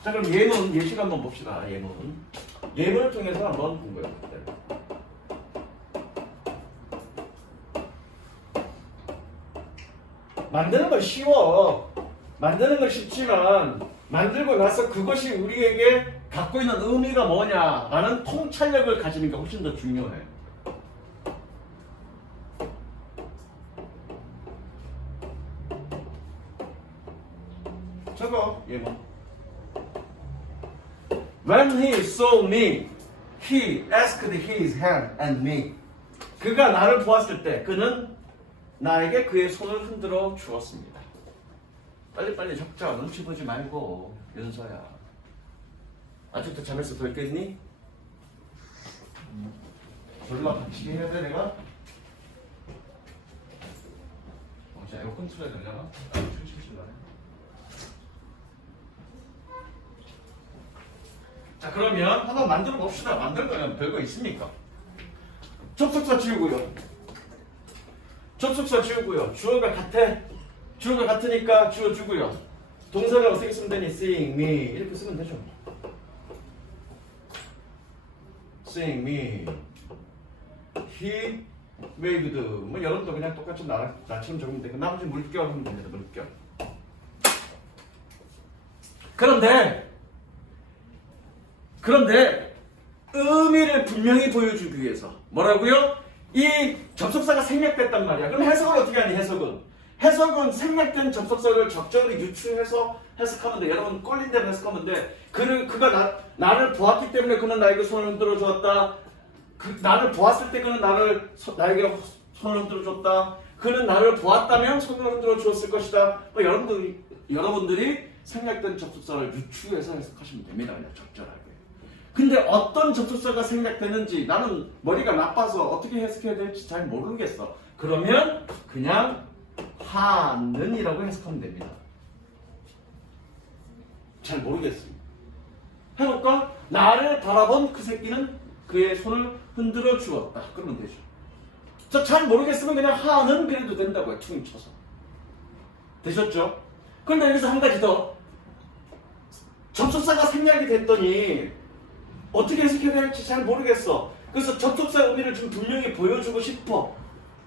자, 그럼 예시를 한번 봅시다. 예문을 통해서 한번 본 거예요. 만드는 건 쉬워. 만드는 건 쉽지만 만들고 나서 그것이 우리에게 갖고 있는 의미가 뭐냐라는 통찰력을 가지는 게 훨씬 더 중요해요. 저거 예문. When he saw me, he asked his hand and me. 그가 나를 보았을 때 그는 나에게 그의 손을 흔들어 주었습니다. 빨리빨리 적자. 눈치 보지 말고 윤서야. 아직도 잠에서 덜 깼니? 졸라 같이 해야 돼 내가? 자 에어컨 틀어야 되려나? 출출출하네. 자 그러면 한번 만들어 봅시다. 만들 거면 별거 있습니까? 접속사 지우고요. 접속사 지우고요. 주어가 같아. 주어가 같으니까 지워주고요. 동사를 어떻게 쓰면 되니? Seeing me 이렇게 쓰면 되죠. Seeing me, he waved. 뭐 여러분도 그냥 똑같이 나처럼 적으면 되고 나머지 물결 하면 됩니다. 물결. 그런데 의미를 분명히 보여주기 위해서 뭐라고요? 이 접속사가 생략됐단 말이야. 그럼 해석을 어떻게 하니? 해석은 생략된 접속사를 적절히 유추해서 해석하면 돼. 여러분 꼴린 대로 해석하면 돼. 그가 나를 보았기 때문에 그는 나에게 손을 흔들어 주었다. 나를 보았을 때 그는 나에게 손을 흔들어 줬다. 그는 나를 보았다면 손을 흔들어 주었을 것이다. 뭐 여러분들이 생략된 접속사를 유추해서 해석하시면 됩니다. 그냥 적절하게. 근데 어떤 접속사가 생략되는지 나는 머리가 나빠서 어떻게 해석해야 될지 잘 모르겠어. 그러면 그냥 하는이라고 해석하면 됩니다. 잘 모르겠습니다. 해볼까? 나를 바라본 그 새끼는 그의 손을 흔들어 주었다. 그러면 되죠. 저 잘 모르겠으면 그냥 하는 그래도 된다고요. 퉁 쳐서. 되셨죠? 그런데 여기서 한 가지 더. 접속사가 생략이 됐더니 어떻게 해석해야 될지 잘 모르겠어. 그래서 접속사 의미를 좀 분명히 보여주고 싶어.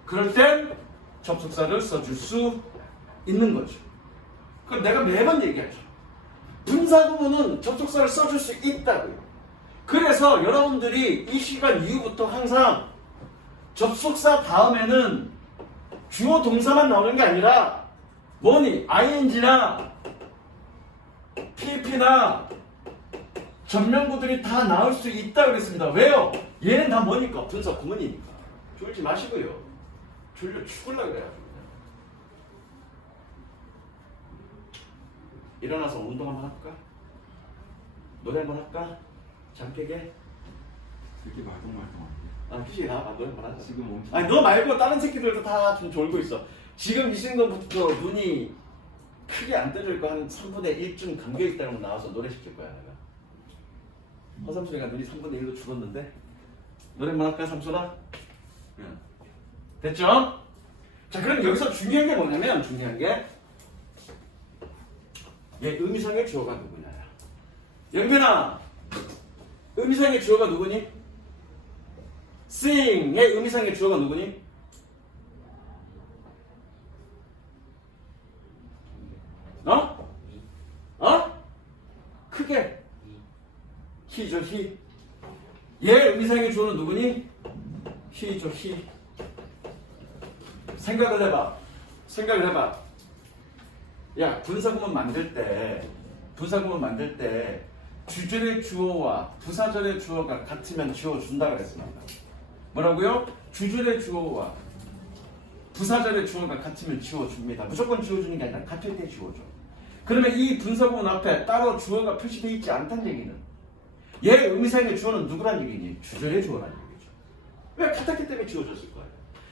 그럴 땐 접속사를 써줄 수 있는 거죠. 그럼 내가 매번 얘기하죠. 분사구문은 접속사를 써줄 수 있다고요. 그래서 여러분들이 이 시간 이후부터 항상 접속사 다음에는 주어 동사만 나오는 게 아니라 뭐니? ing나 pp나 전면구들이 다 나올 수 있다고 그랬습니다. 왜요? 얘는 다 뭐니까? 분사 구문이니까. 졸지 마시고요. 졸려 죽으려고 그래요. 일어나서 운동 한번 할까? 노래 한번 할까? 잠 깨게? 이렇게 말똥말똥한데. 아, 휴식이 나와봐. 노래 한번 하자. 지금 엄청. 아니, 너 말고 다른 새끼들도 다 좀 졸고 있어. 지금 이 순간부터 눈이 크게 안 떠질 거 한 3분의 1쯤 감겨있다는 거 나와서 노래 시킬 거야, 내가. 허삼순이가 눈이 3분의 1로 죽었는데? 노래 한번 할까, 삼순아? 응. 됐죠? 자, 그럼 여기서 중요한 게 뭐냐면, 중요한 게, 얘 의미상의 주어가 누구냐야. 영빈아, 의미상의 주어가 누구니? sing의 의미상의 주어가 누구니? 크게. he죠, he. 얘 의미상의 주어는 누구니? he죠, he. 생각을 해봐. 야, 분사구문 만들 때 주절의 주어와 부사절의 주어가 같으면 지워준다 그랬습니다. 뭐라고요? 주절의 주어와 부사절의 주어가 같으면 지워줍니다. 무조건 지워주는 게 아니라 같을 때 지워줘. 그러면 이 분사구문 앞에 따로 주어가 표시되어 있지 않다는 얘기는 얘 의미상의 주어는 누구란 얘기니? 주절의 주어란 얘기죠. 왜 같았기 때문에 지워졌을 거예요.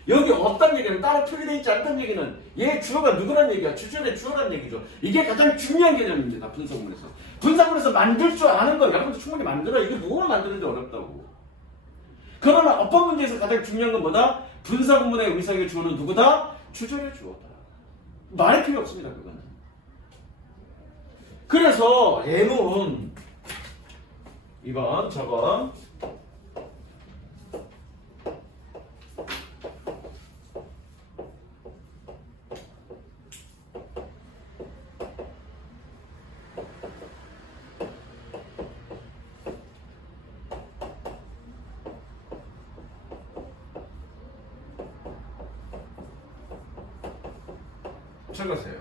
여기 없다는 얘기는 따로 표기되어 있지 않다는 얘기는 얘 주어가 누구란 얘기야? 주절의 주어란 얘기죠. 이게 가장 중요한 개념입니다. 분사구문에서. 분사구문에서 만들 줄 아는 거 여러분도 충분히 만들어. 이게 뭐가 만드는데 어렵다고. 그러나 어법 문제에서 가장 중요한 건 뭐다? 분사구문의 의미상의 주어는 누구다? 주절의 주어다. 말이 필요 없습니다. 그거는. 그래서 예문 2번 저번 적으세요.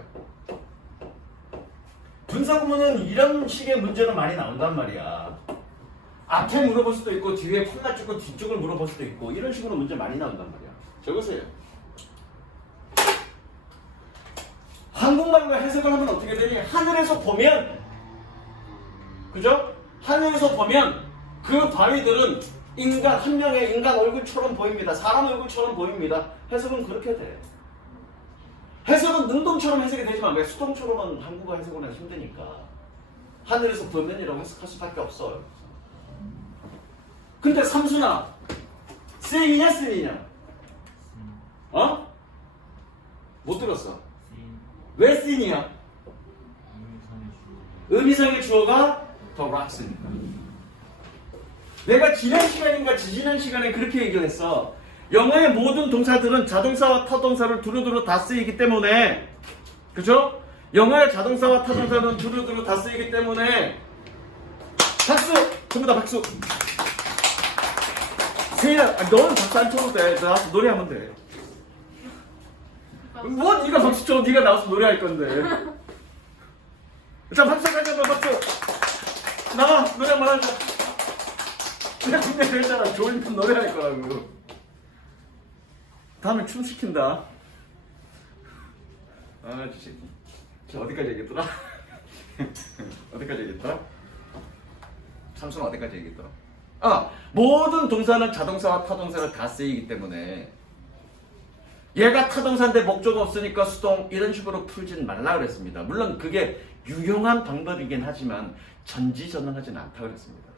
분사구문은 이런 식의 문제는 많이 나온단 말이야. 앞에 물어볼 수도 있고 뒤에 콤마 찍고 뒤쪽을 물어볼 수도 있고 이런 식으로 문제 많이 나온단 말이야. 적으세요. 한국말로 해석을 하면 어떻게 되니? 하늘에서 보면, 그죠? 하늘에서 보면 그 바위들은 인간, 한 명의 인간 얼굴처럼 보입니다. 사람 얼굴처럼 보입니다. 해석은 그렇게 돼. 해석은 능동처럼 해석이 되지만 왜 수동처럼은 한국어 해석은 하기 힘드니까 하늘에서 보면이라고 해석할 수밖에 없어요. 근데 삼순아, 쓰이냐 쓰이냐? 어? 못 들었어. 왜 쓰이냐? 의미상의 주어가 더 락스니까. 내가 지난 시간인가 지지난 시간에 그렇게 얘기했어. 영어의 모든 동사들은 자동사와 타동사를 두루두루 다 쓰이기 때문에, 그죠? 영어의 자동사와 타동사는 두루두루 다 쓰이기 때문에 박수! 전부 다 박수! 세야, 너는 박수 안 쳐도 돼. 나와서 노래하면 돼. 뭐 네가 박수 쳐? 네가 나와서 노래할 건데. 자, 박수 가자, 박수! 나와! 노래 한번 하자. 내가 분명히 그랬잖아. 조울면 노래할 거라고. 다음에 춤 시킨다. 아, 저 새끼. 저 어디까지 얘기했더라? 어디까지 얘기했더라? 삼순 어디까지 얘기했더라? 아, 모든 동사는 자동사와 타동사를 다 쓰이기 때문에 얘가 타동사인데 목조가 없으니까 수동 이런 식으로 풀진 말라 그랬습니다. 물론 그게 유용한 방법이긴 하지만 전지전능하진 않다 그랬습니다.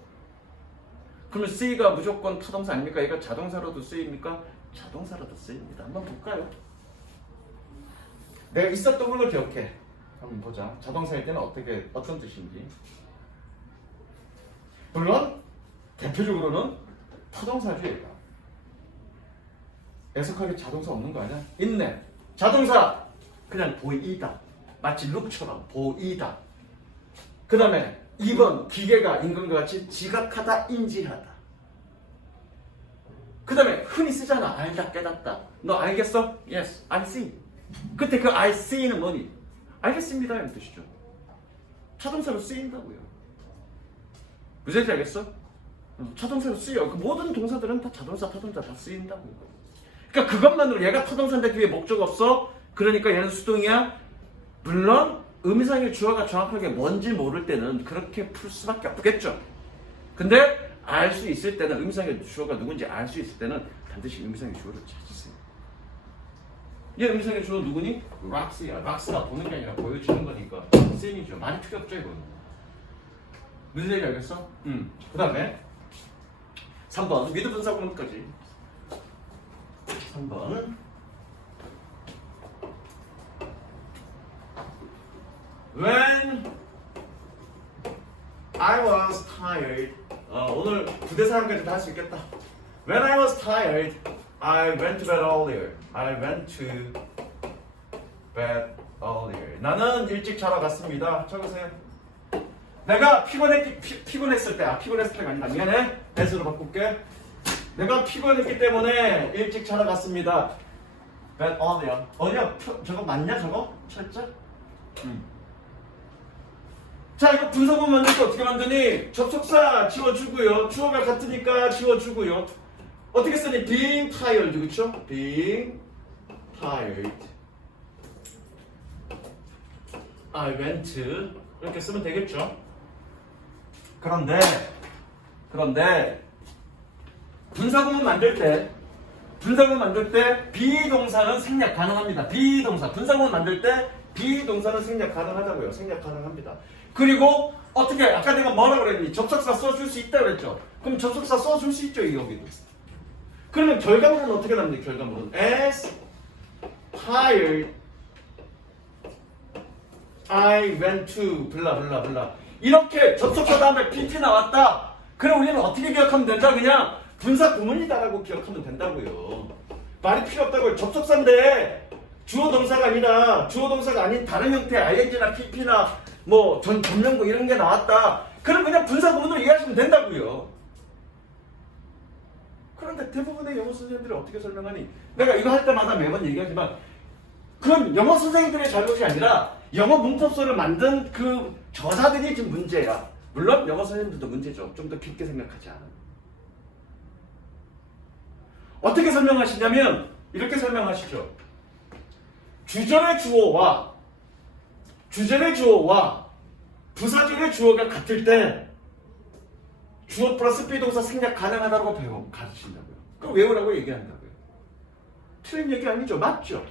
그러면 쓰이가 무조건 타동사 아닙니까? 얘가 자동사로도 쓰입니까? 자동사로도 쓰입니다. 한번 볼까요? 내가 있었던 걸로 기억해. 한번 보자. 자동사일 때는 어떤 뜻인지. 물론 대표적으로는 타동사죠, 얘가. 애석하게 자동사 없는 거 아니야? 있네. 자동사 그냥 보이다. 마치 룩처럼 보이다. 그 다음에 2번 기계가 인간과 같이 지각하다, 인지하다. 그 다음에 흔히 쓰잖아. 알다, 깨닫다. 너 알겠어? Yes, I see. 그때 그 I see는 뭐니? 알겠습니다 이런 뜻이죠. 자동사로 쓰인다고요. 무슨 얘기인지 알겠어? 자동사로 쓰여. 그 모든 동사들은 다 자동사, 타동사 다 쓰인다고요. 그러니까 그것만으로 얘가 타동사인데 뒤에 목적 없어? 그러니까 얘는 수동이야? 물론 의미상의 주어가 정확하게 뭔지 모를 때는 그렇게 풀 수밖에 없겠죠. 근데 알 수 있을 때는 의미상의 주어가 누군지 알 수 있을 때는 반드시 의미상의 주어를 찾으세요. 얘 의미상의 주어 누구니? 락스야. 락스가 보는 게 아니라 보여주는 거니까 쌤이죠. 많이 필요 없죠 이거는. 무슨 얘기 알겠어? 그 다음에 3번 위드 분사구문까지. 3번 When I was tired. 오늘 부대 사람까지 다 할 수 있겠다. When I was tired, I went to bed earlier. I went to bed earlier. 나는 일찍 자러 갔습니다. 적으세요. 내가 피곤했을 때, 피곤했을 때가 아니라 미안해. 배수로 바꿀게. 내가 피곤했기 때문에 일찍 자러 갔습니다. Bed earlier. 어디야? 저거 맞냐 저거? 철자? 자, 이거 분사구문 만들 때 어떻게 만드니? 접속사 지워주고요. 주어가 같으니까 지워주고요. 어떻게 쓰니? Being tired, 그쵸? Being tired. I went to 이렇게 쓰면 되겠죠? 그런데 분사구문 만들 때 비동사는 생략 가능합니다. 비동사 분사구문 만들 때 비동사는 생략 가능하다고요. 생략 가능합니다. 그리고 어떻게 아까 내가 뭐라고 그랬니? 접속사 써줄 수 있다 그랬죠. 그럼 접속사 써줄 수 있죠, 여기도. 그러면 결과물은 어떻게 납니까? 결과물은 as tired I went to 블라블라블라 이렇게 접속사 다음에 pp 나왔다. 그럼 우리는 어떻게 기억하면 된다? 그냥 분사 구문이다라고 기억하면 된다고요. 말이 필요 없다고요. 접속사인데 주어 동사가 아닌 다른 형태의 ing나 pp나 뭐 전명구 이런 게 나왔다. 그럼 그냥 분사 구문으로 이해하시면 된다고요. 그런데 대부분의 영어 선생님들이 어떻게 설명하니? 내가 이거 할 때마다 매번 얘기하지만 그건 영어 선생님들의 잘못이 아니라 영어 문법서를 만든 그 저자들이 지금 문제야. 물론 영어 선생님들도 문제죠. 좀 더 깊게 생각하지 않은. 어떻게 설명하시냐면 이렇게 설명하시죠. 주절의 주어와 부사절의 주어가 같을 때 주어 플러스 비동사 생략 가능하다고 가르친다고요. 그럼 외우라고 얘기한다고요. 틀린 얘기 아니죠. 맞죠?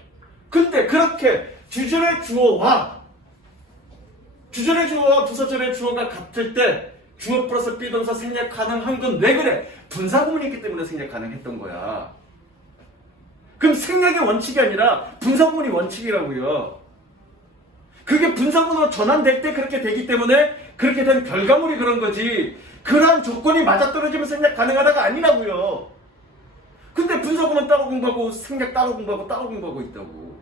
근데 그렇게 주절의 주어와 부사절의 주어가 같을 때 주어 플러스 비동사 생략 가능한 건 왜 그래? 분사구문이 있기 때문에 생략 가능했던 거야. 그럼 생략의 원칙이 아니라 분사구문이 원칙이라고요. 그게 분사구문으로 전환될 때 그렇게 되기 때문에 그렇게 된 결과물이 그런 거지. 그러한 조건이 맞아떨어지면 생략 가능하다가 아니라고요. 근데 분사구문 따로 공부하고 생략 따로 공부하고 있다고.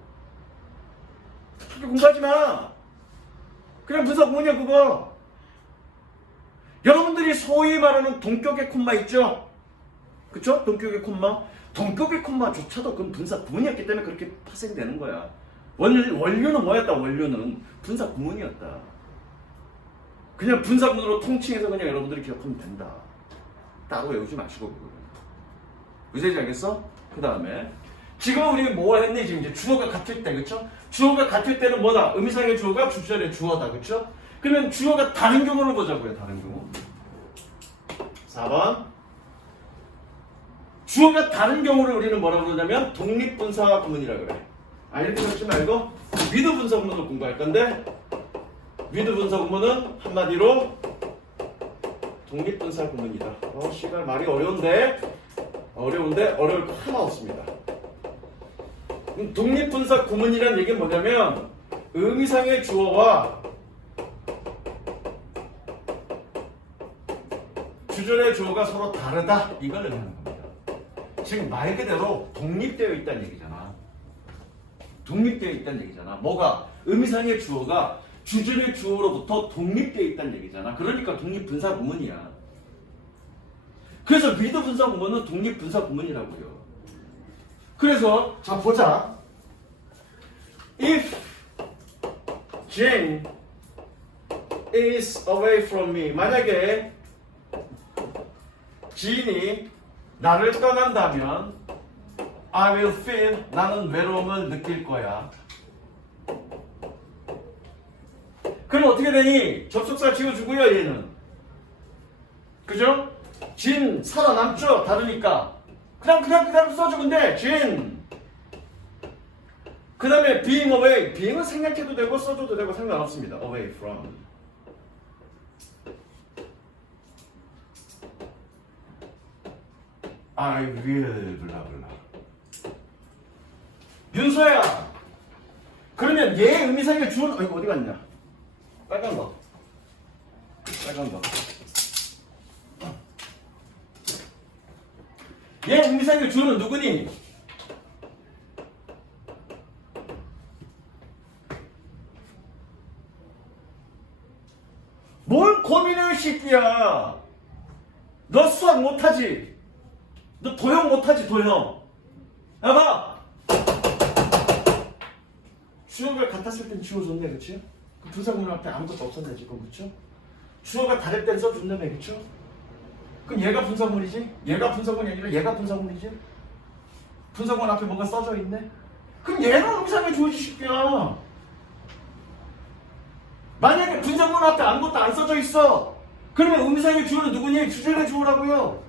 그렇게 공부하지 마. 그냥 분사구문이야 그거. 여러분들이 소위 말하는 동격의 콤마 있죠? 그쵸? 동격의 콤마. 동격의 콤마조차도 그건 분사구문이었기 때문에 그렇게 파생되는 거야. 원류는 뭐였다? 원류는 분사구문이었다. 그냥 분사구문으로 통칭해서 그냥 여러분들이 기억하면 된다. 따로 외우지 마시고 그거는. 무슨 얘기인지 알겠어? 그 다음에 지금 우리 뭐 했니? 지금 이제 주어가 같을 때, 그쵸? 주어가 같을 때는 뭐다? 의미상의 주어가 주절의 주어다, 그쵸? 그러면 주어가 다른 경우를 보자고요. 다른 경우. 4번. 주어가 다른 경우를 우리는 뭐라고 그러냐면 독립분사 구문이라고 그래. 이렇게 적지 말고 위드 분사 구문을 공부할 건데, 위드 분사 구문은 한마디로 독립분사 구문이다. 시간 말이 어려운데 어려울 거 하나 없습니다. 독립분사 구문이란 얘기는 뭐냐면 의미상의 주어와 주절의 주어가 서로 다르다, 이걸 의미하는 겁니다. 지금 말 그대로 독립되어 있다는 얘기잖아. 독립되어 있다는 얘기잖아. 뭐가? 의미상의 주어가 주절의 주어로부터 독립되어 있다는 얘기잖아. 그러니까 독립분사 구문이야. 그래서 위드 분사 구문은 독립분사 구문이라고요. 그래서 자 보자. If Jane is away from me, 만약에 진이 나를 떠난다면 I will feel, 나는 외로움을 느낄 거야. 그럼 어떻게 되니? 접속사 지워주고요. 얘는 그죠? 진 살아남죠. 다르니까 그냥 써주면 돼. 진. 그 다음에 being away, being은 생략해도 되고 써줘도 되고 상관없습니다. away from. I will 블라블라. 윤서야, 그러면 얘 의미상의 주어는 어디 갔냐? 빨간 거. 얘 의미상의 주어는 누구니? 뭘 고민해, 새끼야. 너 수학 못하지? 너 도형 못하지, 도형. 야봐. 주어가 같았을 땐 지워줬네, 그치? 그 분사구문 앞에 아무것도 없었네, 지금, 그쵸? 주어가 다를 땐 써준다며, 그쵸? 그럼 얘가 분사구문이지? 얘가 분사구문이 아니라 얘가 분사구문이지? 분사구문 앞에 뭐가 써져 있네? 그럼 얘는 의미상의 주어지, 새끼야. 만약에 분사구문 앞에 아무것도 안 써져 있어. 그러면 의미상의 주어는 누구니? 주절의 주어라고요.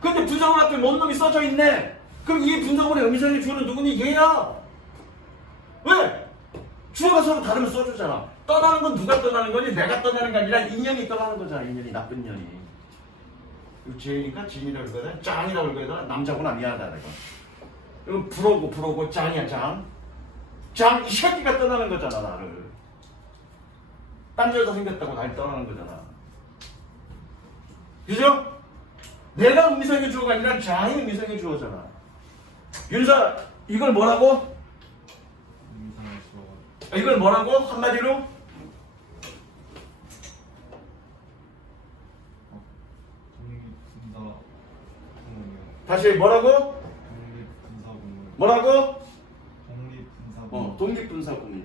근데 분사구문 앞에 뭔 놈이 써져 있네. 그럼 이 분사구문의 의미상의 주어는 누구니? 얘야. 왜? 주어가 서로 다르면 써주잖아. 떠나는 건 누가 떠나는 거니? 내가 떠나는 게 아니라 인연이 떠나는 거잖아. 인연이, 나쁜 년이. 이거 제이니까 진이라고 그래야 되나? 짱이라고 그래야 되나? 남자구나. 미안하다 내가. 이건 불어고 짱이야, 짱. 짱, 이 새끼가 떠나는 거잖아, 나를. 딴 여자 생겼다고 날 떠나는 거잖아. 그죠? 내가 의미상의 주어가 아니라 짱이 의미상의 주어잖아. 윤사, 이걸 뭐라고? 의미상의 주어. 이걸 뭐라고? 한마디로? 독립분사 구문이요. 다시 뭐라고? 독립분사 구문. 뭐라고? 독립분사 구문. 독립분사 구문.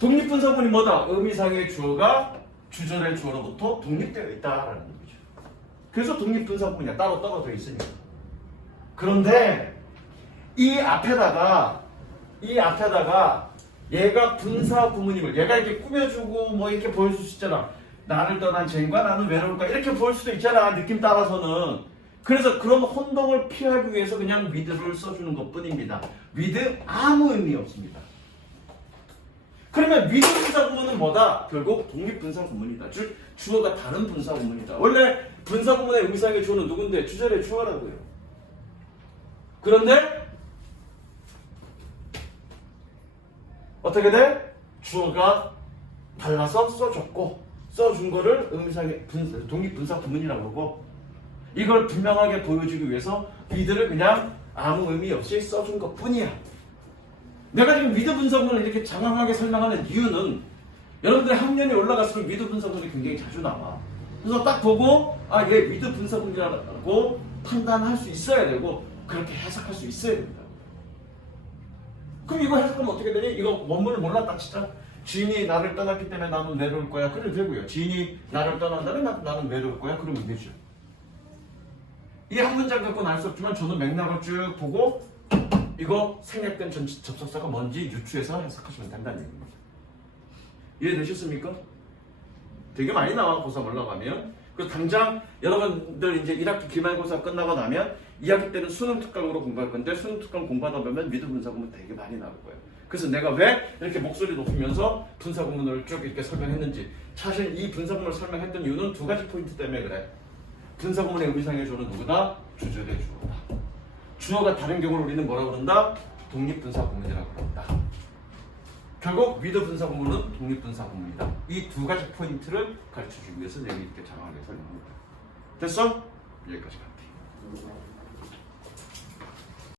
독립분사 구문이 뭐다? 의미상의 주어가 주절의 주어로부터 독립되어 있다라는 거죠. 그래서 독립분사 구문이 따로 떨어져 있으니까. 그런데 이 앞에다가 얘가 분사 구문임을 얘가 이렇게 꾸며주고 뭐 이렇게 보여줄 수 있잖아. 나를 떠난 쟁과 나는 외로울까 이렇게 보일 수도 있잖아. 느낌 따라서는. 그래서 그런 혼동을 피하기 위해서 그냥 with를 써주는 것 뿐입니다. with 아무 의미 없습니다. 그러면 with 분사 구문은 뭐다? 결국 독립분사 구문이다. 즉 주어가 다른 분사 구문이다. 원래 분사 구문의 의미상의 주어는 누군데? 주절의 주어라고요. 그런데 어떻게 돼? 주어가 달라서 써줬고 써준 거를 의미상의 독립분사 구문이라고 하고 이걸 분명하게 보여주기 위해서 with를 그냥 아무 의미 없이 써준 것 뿐이야. 내가 지금 with 분사 구문을 이렇게 장황하게 설명하는 이유는 여러분들의 학년이 올라갈수록 with 분사 구문이 굉장히 자주 나와. 그래서 딱 보고 얘 with 분사 구문이라고 판단할 수 있어야 되고 그렇게 해석할 수 있어야 됩니다. 그럼 이거 해석하면 어떻게 되니? 이거 원문을 몰랐다 치자. 지인이 나를 떠났기 때문에 나는 외로울 거야. 그래도 되고요. 지인이 나를 떠난다면 나는 외로울 거야. 그러면 되죠. 이 한 문장 갖고는 알 수 없지만 저는 맥락을 쭉 보고 이거 생략된 접속사가 뭔지 유추해서 해석하시면 된다는 얘기입니다. 이해되셨습니까? 되게 많이 나와 고3 올라가면. 그 당장 여러분들 이제 1학기 기말고사 끝나고 나면 2학기 때는 수능 특강으로 공부할 건데 수능 특강 공부하다 보면 with 분사 구문 되게 많이 나올 거예요. 그래서 내가 왜 이렇게 목소리 높이면서 분사 구문을 쭉 이렇게 설명했는지 사실 이 분사 구문을 설명했던 이유는 두 가지 포인트 때문에 그래. 분사 구문의 의미상의 주어는 누구다? 주절의 주어다. 주어가 다른 경우를 우리는 뭐라고 그런다? 독립분사 구문이라고 그런다. 결국 with 분사 구문은 독립분사 구문이다. 이 두 가지 포인트를 가르쳐주기 위해서 여기 이렇게 장황하게 설명합니다. 됐어? 여기까지 갈게요.